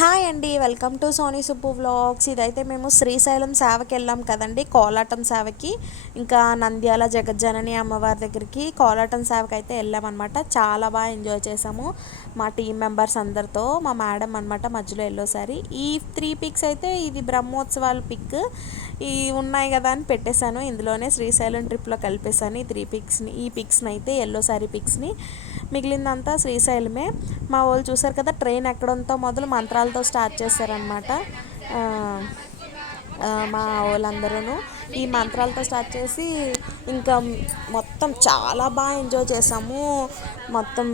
Hi అండి welcome to Soni Subbu vlogs. ఇదైతే మేము శ్రీశైలం సేవకి వెళ్ళాం కదండి కోలాటం సేవకి. ఇంకా నంద్యాల జగజ్జనని అమ్మవారి దగ్గరికి కోలాటం సేవకి అయితే వెళ్ళామన్నమాట. చాలా బాగా ఎంజాయ్ చేసాము మా టీం మెంబర్స్ అందరితో మా మేడం అనమాట మధ్యలో వెళ్ళోసారి ఈ త్రీ పిక్స్ అయితే ఇది బ్రహ్మోత్సవాల పిక్. ఈ ఉన్నాయి కదా అని పెట్టేశాను ఇందులోనే శ్రీశైలం ట్రిప్లో కలిపేశాను ఈ త్రీ పిక్స్ని ఈ పిక్స్ని అయితే ఎల్లో సారీ పిక్స్ని. మిగిలిందంతా శ్రీశైలమే. మా వాళ్ళు చూసారు కదా ట్రైన్ ఎక్కడంతో మొదలు మంత్రాలు వాళ్ళతో స్టార్ట్ చేశారనమాట మా వాళ్ళందరూ ఈ మంత్రాలతో స్టార్ట్ చేసి ఇంకా మొత్తం చాలా బాగా ఎంజాయ్ చేసాము. మొత్తం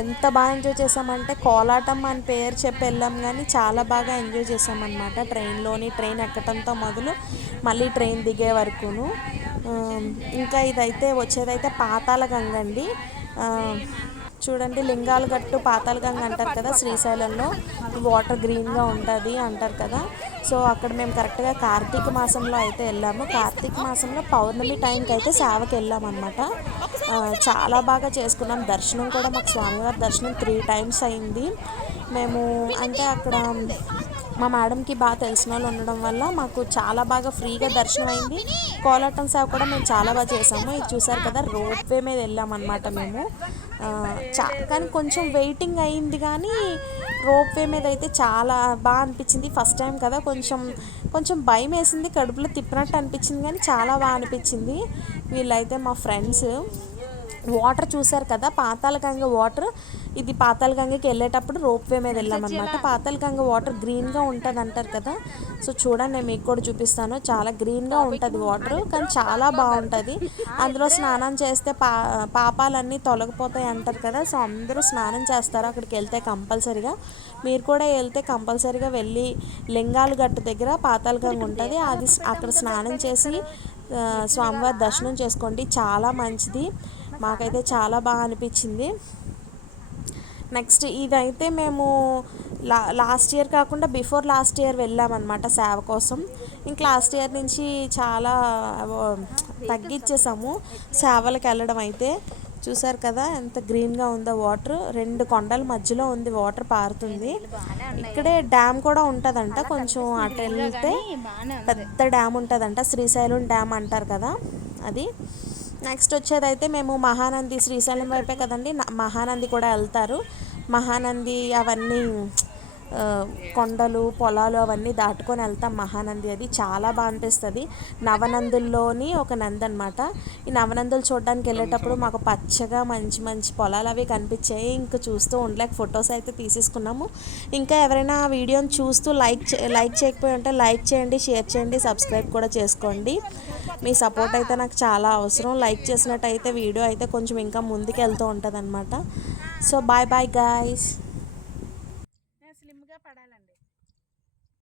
ఎంత బాగా ఎంజాయ్ చేసామంటే కోలాటం అని పేరు చెప్పి వెళ్ళాం కానీ చాలా బాగా ఎంజాయ్ చేసామన్నమాట. ట్రైన్లోని ట్రైన్ ఎక్కడంతో మొదలు మళ్ళీ ట్రైన్ దిగే వరకును. ఇంకా ఇదైతే వచ్చేదైతే పాతాల గంగ అండి. చూడండి లింగాల గట్టు పాతాళగంగ అంటారు కదా శ్రీశైలంలో. వాటర్ గ్రీన్గా ఉంటుంది అంటారు కదా. సో అక్కడ మేము కరెక్ట్గా కార్తీక మాసంలో అయితే వెళ్ళాము. కార్తీక మాసంలో పౌర్ణమి టైంకి అయితే సేవకి వెళ్ళామన్నమాట. చాలా బాగా చేసుకున్నాం. దర్శనం కూడా మాకు స్వామివారి దర్శనం త్రీ టైమ్స్ అయింది. మేము అంటే అక్కడ మా మేడంకి బాగా తెలిసిన వాళ్ళు ఉండడం వల్ల మాకు చాలా బాగా ఫ్రీగా దర్శనం అయింది. కోలాటం సేవ కూడా మేము చాలా బాగా చేసాము. ఇది చూసారు కదా రోప్ వే మీద వెళ్ళామన్నమాట మేము. చా కానీ కొంచెం వెయిటింగ్ అయింది కానీ రోప్ వే మీద అయితే చాలా బాగా అనిపించింది. ఫస్ట్ టైం కదా కొంచెం కొంచెం భయం వేసింది. కడుపులో తిప్పినట్టు అనిపించింది కానీ చాలా బాగా అనిపించింది. వీళ్ళైతే మా ఫ్రెండ్స్ వాటర్ చూసారు కదా పాతాళగంగ వాటర్ ఇది పాతాళగంగకి వెళ్ళేటప్పుడు రోప్ వే మీద వెళ్ళామన్నమాట పాతాళగంగ వాటర్ గ్రీన్గా ఉంటుంది అంటారు కదా. సో చూడండి నేను మీకు కూడా చూపిస్తాను. చాలా గ్రీన్గా ఉంటుంది వాటర్ కానీ చాలా బాగుంటుంది. అందులో స్నానం చేస్తే పా పాపాలన్నీ తొలగిపోతాయి అంటారు కదా. సో అందరూ స్నానం చేస్తారు అక్కడికి వెళ్తే కంపల్సరిగా. మీరు కూడా వెళ్తే కంపల్సరిగా వెళ్ళి లింగాల గట్టు దగ్గర పాతాళగంగ ఉంటుంది. అది అక్కడ స్నానం చేసి స్వామివారి దర్శనం చేసుకోండి. చాలా మంచిది. మాకైతే చాలా బాగా అనిపించింది. నెక్స్ట్ ఇదైతే మేము లా లాస్ట్ ఇయర్ కాకుండా బిఫోర్ లాస్ట్ ఇయర్ వెళ్ళామన్నమాట సేవ కోసం. ఇంక లాస్ట్ ఇయర్ నుంచి చాలా తగ్గించేసాము సేవలకు వెళ్ళడం అయితే. చూసారు కదా ఎంత గ్రీన్గా ఉందో వాటర్. రెండు కొండల మధ్యలో ఉంది వాటర్ పారుతుంది. ఇక్కడే డ్యామ్ కూడా ఉంటుందంట. కొంచెం అటు వెళ్తే పెద్ద డ్యామ్ ఉంటుందంట. శ్రీశైలం డ్యామ్ అంటారు కదా అది. నెక్స్ట్ వచ్చేదైతే మేము మహానంది శ్రీశైలం వైపే కదండి మహానంది కూడా వెళ్తారు. మహానంది అవన్నీ కొండలు పొలాలు అవన్నీ దాటుకొని వెళ్తాం మహానంది. అది చాలా బాగా అనిపిస్తుంది. నవనందుల్లోని ఒక నంది అనమాట ఈ నవనందులు చూడడానికి వెళ్ళేటప్పుడు మాకు పచ్చగా మంచి మంచి పొలాలు అవి కనిపించాయి. ఇంకా చూస్తూ ఉండలేక ఫొటోస్ అయితే తీసేసుకున్నాము. ఇంకా ఎవరైనా వీడియోని చూస్తూ లైక్ లైక్ చేయకపోయి ఉంటే లైక్ చేయండి షేర్ చేయండి సబ్స్క్రైబ్ కూడా చేసుకోండి. మీ సపోర్ట్ అయితే నాకు చాలా అవసరం. లైక్ చేసినట్టయితే వీడియో అయితే కొంచెం ఇంకా ముందుకు వెళ్తూ ఉంటుంది సో బాయ్ బాయ్ గాయస్.